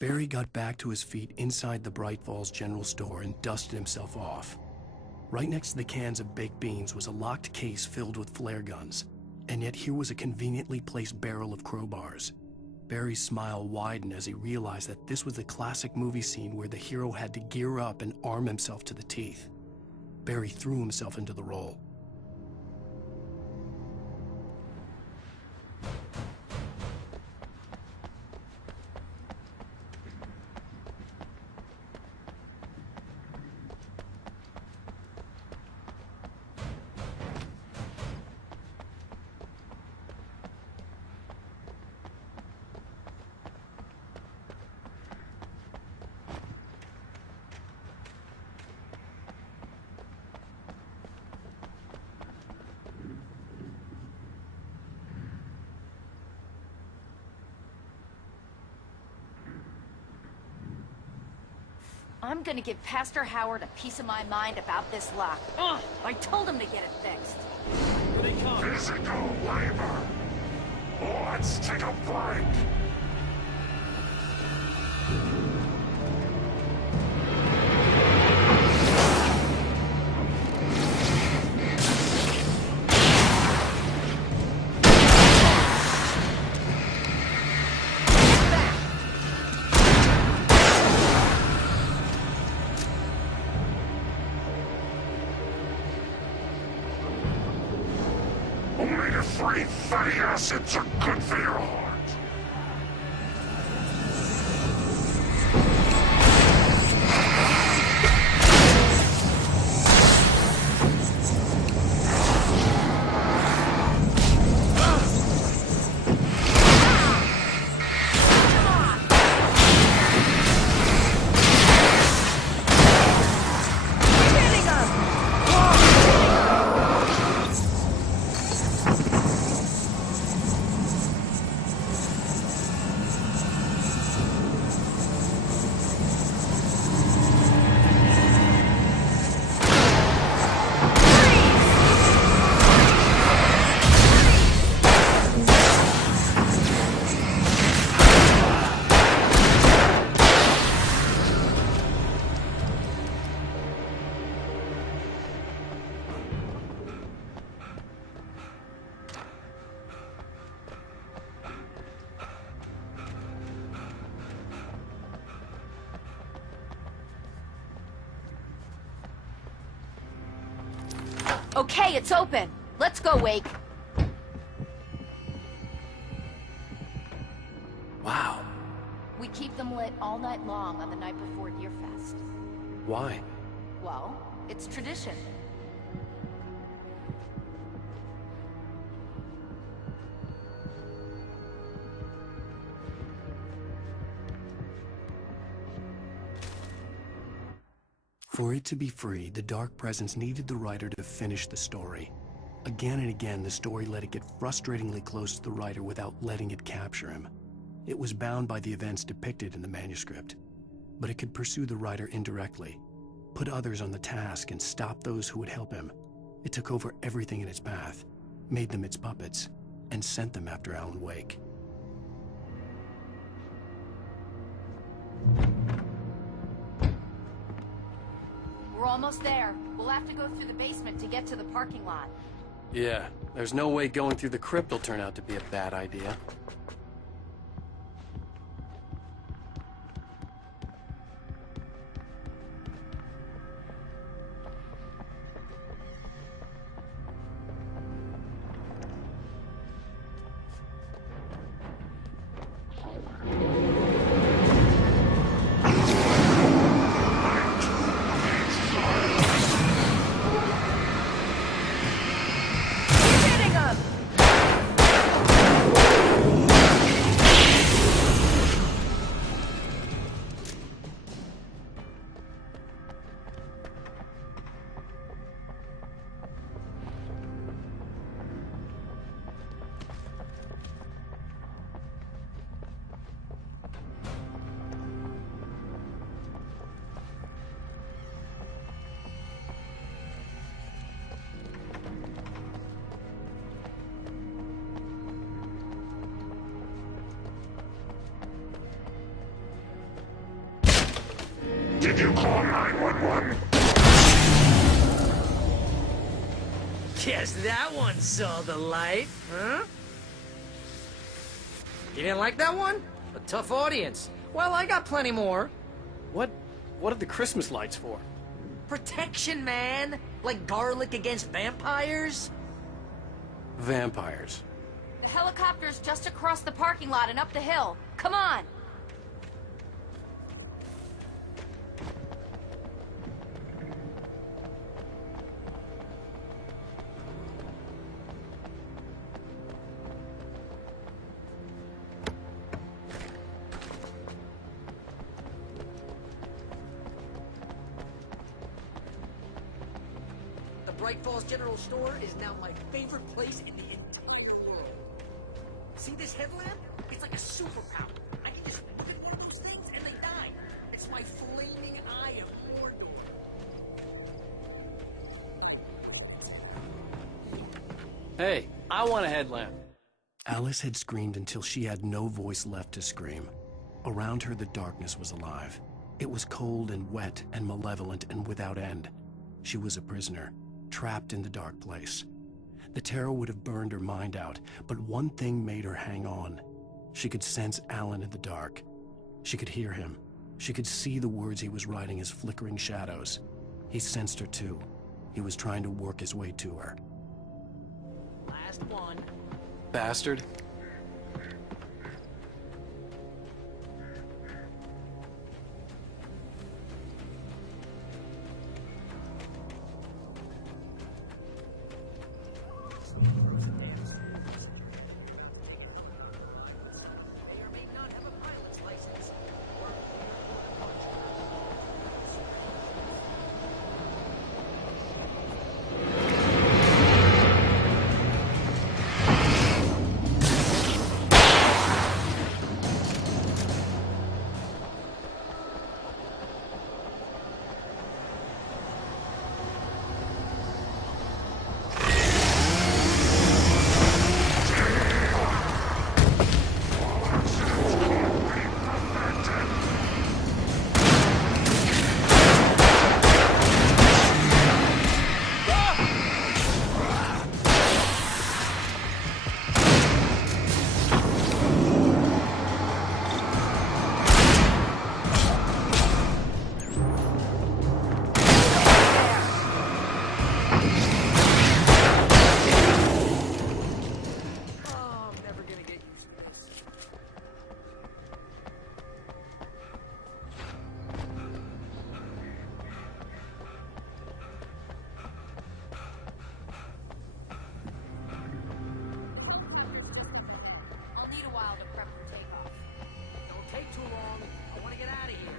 Barry got back to his feet inside the Bright Falls General Store and dusted himself off. Right next to the cans of baked beans was a locked case filled with flare guns, and yet here was a conveniently placed barrel of crowbars. Barry's smile widened as he realized that this was the classic movie scene where the hero had to gear up and arm himself to the teeth. Barry threw himself into the role. I'm gonna give Pastor Howard a piece of my mind about this lock. Ugh! I told him to get it fixed. Here they come. Physical labor. Let's take a break. Omega-3 fatty acids are good for your heart. Okay, it's open. Let's go, Wake. Wow. We keep them lit all night long on the night before Deerfest. Why? Well, it's tradition. For it to be free, the Dark Presence needed the writer to finish the story. Again and again, the story let it get frustratingly close to the writer without letting it capture him. It was bound by the events depicted in the manuscript, but it could pursue the writer indirectly, put others on the task, and stop those who would help him. It took over everything in its path, made them its puppets, and sent them after Alan Wake. We're almost there. We'll have to go through the basement to get to the parking lot. Yeah, there's no way going through the crypt will turn out to be a bad idea. Hitting him! Did you call 911? Guess that one saw the light, huh? You didn't like that one? A tough audience. Well, I got plenty more. What are the Christmas lights for? Protection, man! Like garlic against vampires? Vampires. The helicopter's just across the parking lot and up the hill. Come on! The Bright Falls General Store is now my favorite place in the entire world. See this headlamp? It's like a superpower. I can just hit one of those things and they die. It's my flaming eye of Mordor. Hey, I want a headlamp. Alice had screamed until she had no voice left to scream. Around her, the darkness was alive. It was cold and wet and malevolent and without end. She was a prisoner, trapped in the dark place. The terror would have burned her mind out, but one thing made her hang on. She could sense Alan in the dark. She could hear him. She could see the words he was writing as flickering shadows. He sensed her too. He was trying to work his way to her. Last one. Bastard. May or may not have a pilot's license. Or Oh, I'm never gonna get used to this. I'll need a while to prep for takeoff. Don't take too long. I want to get out of here.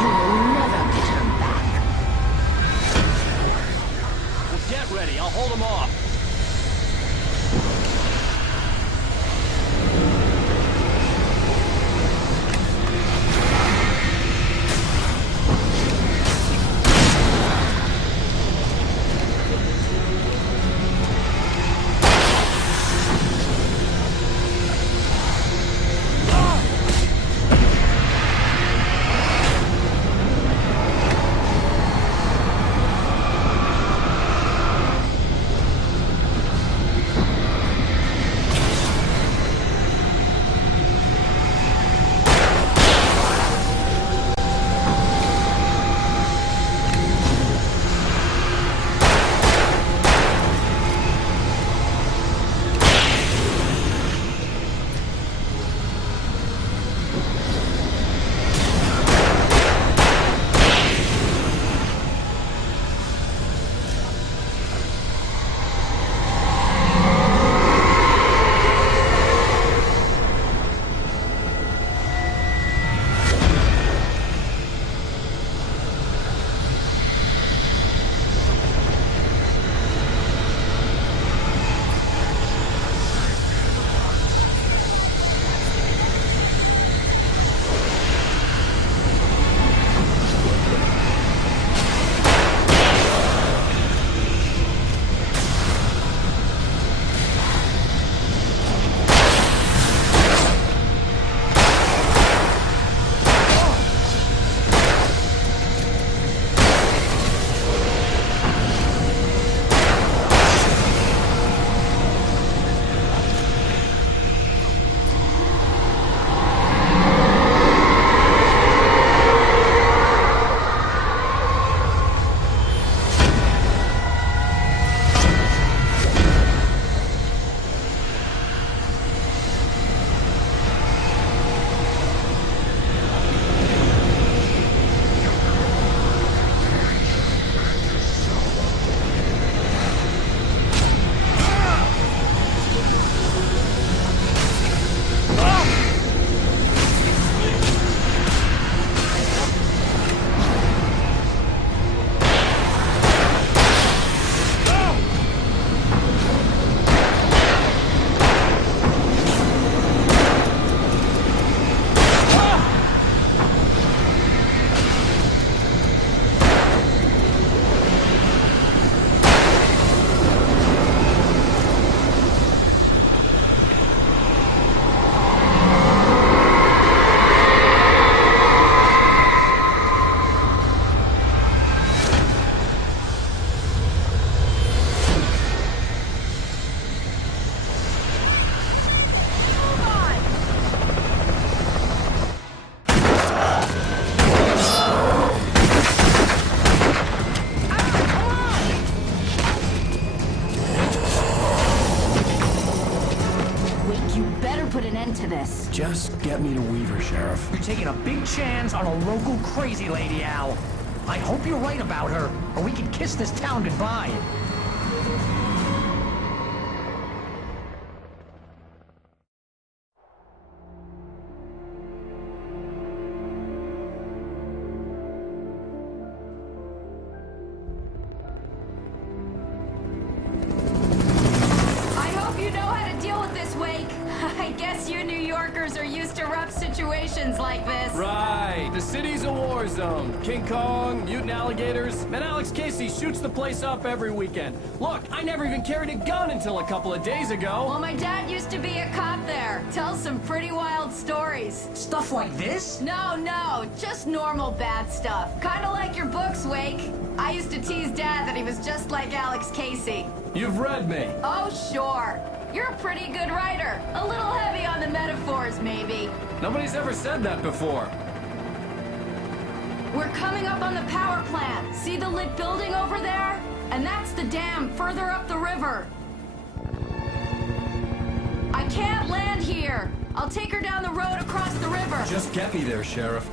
You will never get him back. Well, get ready. I'll hold them off. Just get me to Weaver, Sheriff. You're taking a big chance on a local crazy lady, Al. I hope you're right about her, or we can kiss this town goodbye. I guess you New Yorkers are used to rough situations like this. Right. The city's a war zone. King Kong, mutant alligators, and Alex Casey shoots the place up every weekend. Look, I never even carried a gun until a couple of days ago. Well, my dad used to be a cop there. Tells some pretty wild stories. Stuff like this? No, just normal bad stuff. Kinda like your books, Wake. I used to tease Dad that he was just like Alex Casey. You've read me. Oh, sure. You're a pretty good writer. A little heavy on the metaphors, maybe. Nobody's ever said that before. We're coming up on the power plant. See the lit building over there? And that's the dam further up the river. I can't land here. I'll take her down the road across the river. Just get me there, Sheriff.